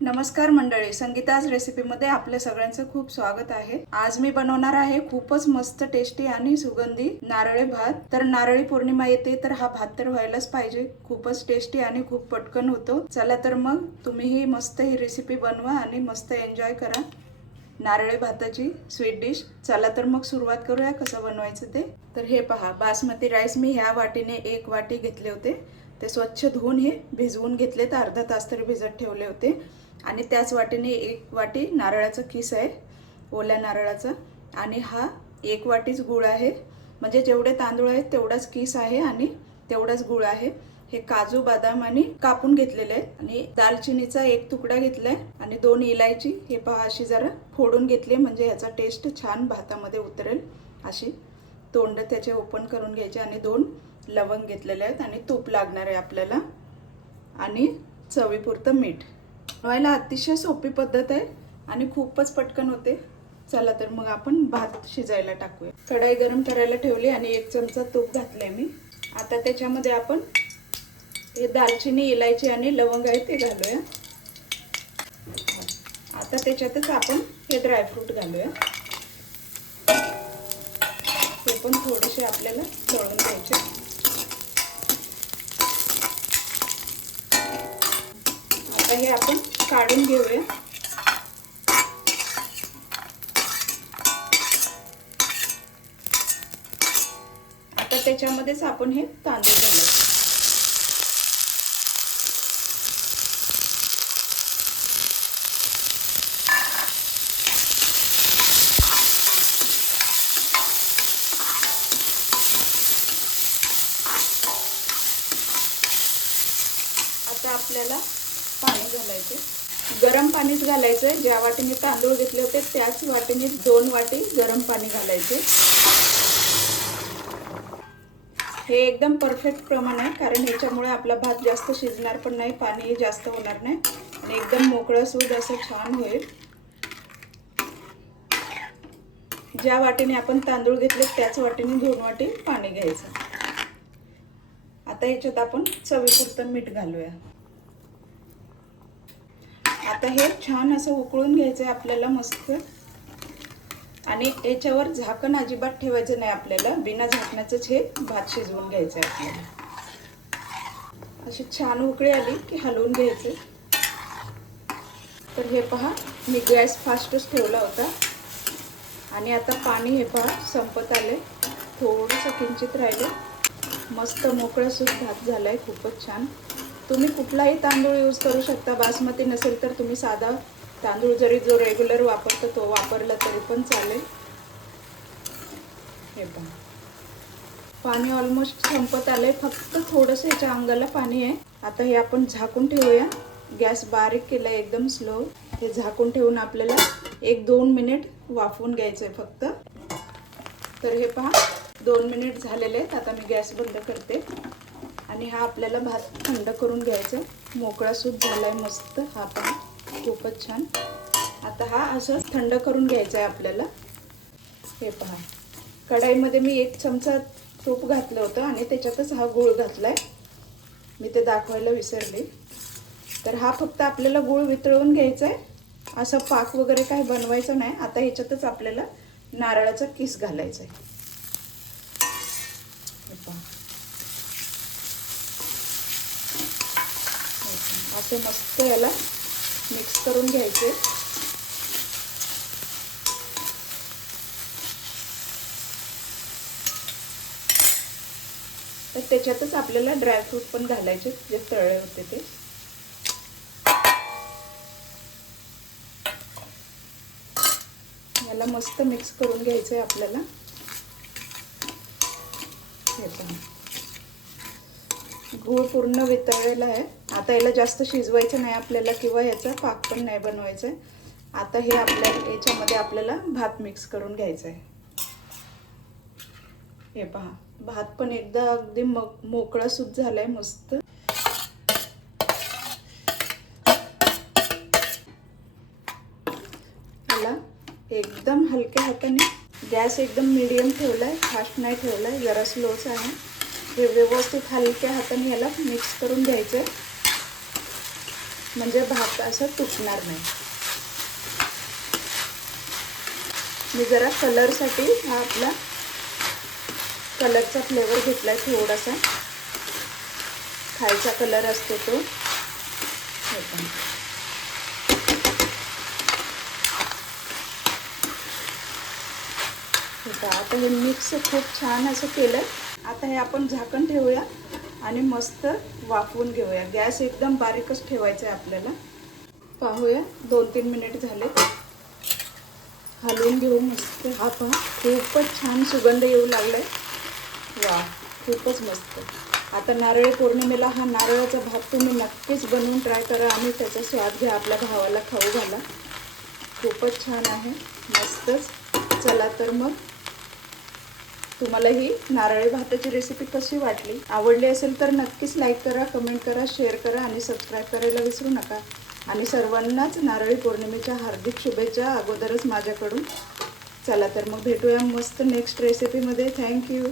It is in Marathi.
नमस्कार मंडळी, संगीताज रेसिपीमध्ये आपल्या सगळ्यांचं खूप स्वागत आहे। आज मी बनवणार आहे खूपच मस्त टेस्टी आणि सुगंधी नारळी भात। तर नारळी पौर्णिमा येते तर हा भात तर व्हायलाच पाहिजे। खूपच टेस्टी आणि खूप पटकन होतो। चला तर मग तुम्हीही मस्त ही रेसिपी बनवा आणि मस्त एन्जॉय करा नारळी भाताची स्वीट डिश। चला तर मग सुरुवात करूया कसं बनवायचं ते। तर हे पहा, बासमती राईस मी ह्या वाटीने 1 वाटी घेतले होते। ते स्वच्छ धुवून हे भिजवून घेतले, तर अर्धा तास तरी भिजत ठेवले होते। आणि त्याच वाटीने 1 वाटी नारळाचा किस आहे, ओल्या नारळाचा। आणि हा 1 वाटीच गूळ आहे, म्हणजे जेवढे तांदूळ आहेत तेवढाच किस आहे आणि तेवढाच गूळ आहे। हे काजू बदाम आणि कापून घेतलेले आहेत आणि दालचिनीचा 1 तुकडा घेतलाय आणि 2 इलायची हे पहा अशी जरा फोडून घेतली, म्हणजे याचा टेस्ट छान भातामध्ये उतरेल। अशी तोंड त्याचे ओपन करून घ्यायचे आणि 2 लवंग घेतलेले आहेत आणि तूप लागणार आहे आपल्याला आणि चवीपुरतं मीठ। बनवायला अतिशय सोपी पद्धत आहे आणि खूपच पटकन होते। चला तर मग आपण भात शिजायला टाकूया। कढई गरम करायला ठेवली आणि 1 चमचा तूप घातले मी। आता त्याच्यामध्ये आपण हे दालचिनी, इलायची आणि लवंग आहे ते घालूया। आता त्याच्यातच आपण हे ड्रायफ्रूट घालूया। हे पण थोडेसे आपल्याला तळून घ्यायचे। आता हे आपण काढून घेऊया। आता त्याच्यामध्येच आपण हे तांदूळ घालायचे। आता आपल्याला पाणी घालायचे, गरम पाणीच घालायचे। ज्या वाटीने तांदूळ घेतले होते त्याच वाटीने 2 वाटी गरम पाणी घालायचे। हे एकदम परफेक्ट प्रमाण आहे, कारण ह्याच्यामुळे आपला भात जास्त शिजणार पण नाही, पाणी जास्त होणार नाही आणि एकदम मोकळं सूद असं छान होईल। ज्या वाटीने आपण तांदूळ घेतले त्याच वाटीने 2 वाटी पाणी घ्यायचं। आता ह्याच्यात आपण चवीपुरतं मीठ घालूया। आता हे छान असं उकळून घ्यायचं आहे आपल्याला मस्त। आणि याच्यावर झाकण अजिबात ठेवायचं नाही आपल्याला, बिना झाकणाचंच हे भात शिजवून घ्यायचं आहे आपल्याला। अशी छान उकळी आली की हलवून घ्यायचं। तर हे पहा, मी गॅस फास्टच ठेवला होता आणि आता पाणी हे पहा संपत आले, थोडंसं किंचित राहिले। मस्त मोकळं सूद भात झालाय, खूपच छान। तुम्ही कुठलाही तांदूळ यूज करू शकता, बासमती नसेल तर तुम्ही साधा तांदूळ जरी जो रेग्युलर वापरतो तो वापरला तरी पण चालेल। हे पहा, पाणी ऑलमोस्ट संपत आले, फक्त थोडंसं याच्या अंगाला पाणी आहे। आता हे आपण झाकून ठेवूया। गॅस बारीक केला, एकदम स्लो। हे झाकून ठेवून आपल्याला 1-2 मिनिट वाफवून घ्यायचं आहे फक्त। तर हे पहा 2 मिनिट झालेले आहेत। आता मी गॅस बंद करते आणि हा आपल्याला भात थंड करून घ्यायचा। मोकळा सूद झालाय मस्त, हा पहा खूपच छान। आता हा असं थंड करून घ्यायचा आहे आपल्याला। हे पहा, कढईमध्ये मी 1 चमचा तूप घातलं होतं आणि त्याच्यातच हा गूळ घातलाय, मी ते दाखवायला विसरले। तर हा फक्त आपल्याला गूळ वितळवून घ्यायचा आहे, असं पाक वगैरे काही बनवायचं नाही। आता ह्याच्यातच आपल्याला नारळाचा किस घालायचा आहे। असं मस्त याला मिक्स करून घ्यायचे। तर त्याच्यातच आपल्याला ड्रायफ्रूट पण घालायचे जे तळले होते ते। याला मस्त मिक्स करून घ्यायचं आहे आपल्याला। हे पहा, गूळ पूर्ण वितळलेला आहे। आता याला जास्त शिजवायचं नाही आपल्याला किंवा याचा पाक पण नाही बनवायचा आहे। आता हे आपल्या याच्यामध्ये आपल्याला भात मिक्स करून घ्यायचा आहे। हे पहा, भात पण एकदा अगदी मोकळा सूद झालाय मस्त। याला एकदम हलक्या हाताने, गॅस एकदम मीडियम ठेवलाय, फास्ट नाही ठेवलाय, जरा स्लोच आहे। हे व्यवस्थित हलक्या हाताने याला मिक्स करून घ्यायचं। म्हणजे भात असं तुटणार नाही. मी जरा कलरसाठी हा आपला कलरचा फ्लेवर घेतलाय, थोडासा खायचा कलर असतो तो. आता हे मिक्स खूप छान असं केलं. आता हे आपण झाकण ठेवूया आणि मस्त वाफवून घेऊया. गॅस एकदम बारीकच ठेवायचा आहे आपल्याला. पाहूया 2-3 मिनिट झाले. हलवून घेऊ मस्त. हा पहा खूपच छान सुगंध येऊ लागलाय. वा, खूपच मस्त. आता नारळी पौर्णिमेला हा नारळाचा भात तुम्ही नक्कीच बनवून ट्राय करा आणि त्याचा स्वाद घ्या. आपल्या भावाला खाऊ घाला. खूपच छान आहे, मस्तच. चला तर मग तुम्हाला ही नारळी भाताची रेसिपी कशी वाटली? आवडली असेल तर नक्कीच लाईक करा, कमेंट करा, शेअर करा आणि सबस्क्राईब करायला विसरू नका. आणि सर्वांनाच नारळी पौर्णिमेच्या हार्दिक शुभेच्छा अगोदरच माझ्याकडून. चला तर मग भेटूया मस्त नेक्स्ट रेसिपीमध्ये. थँक्यू.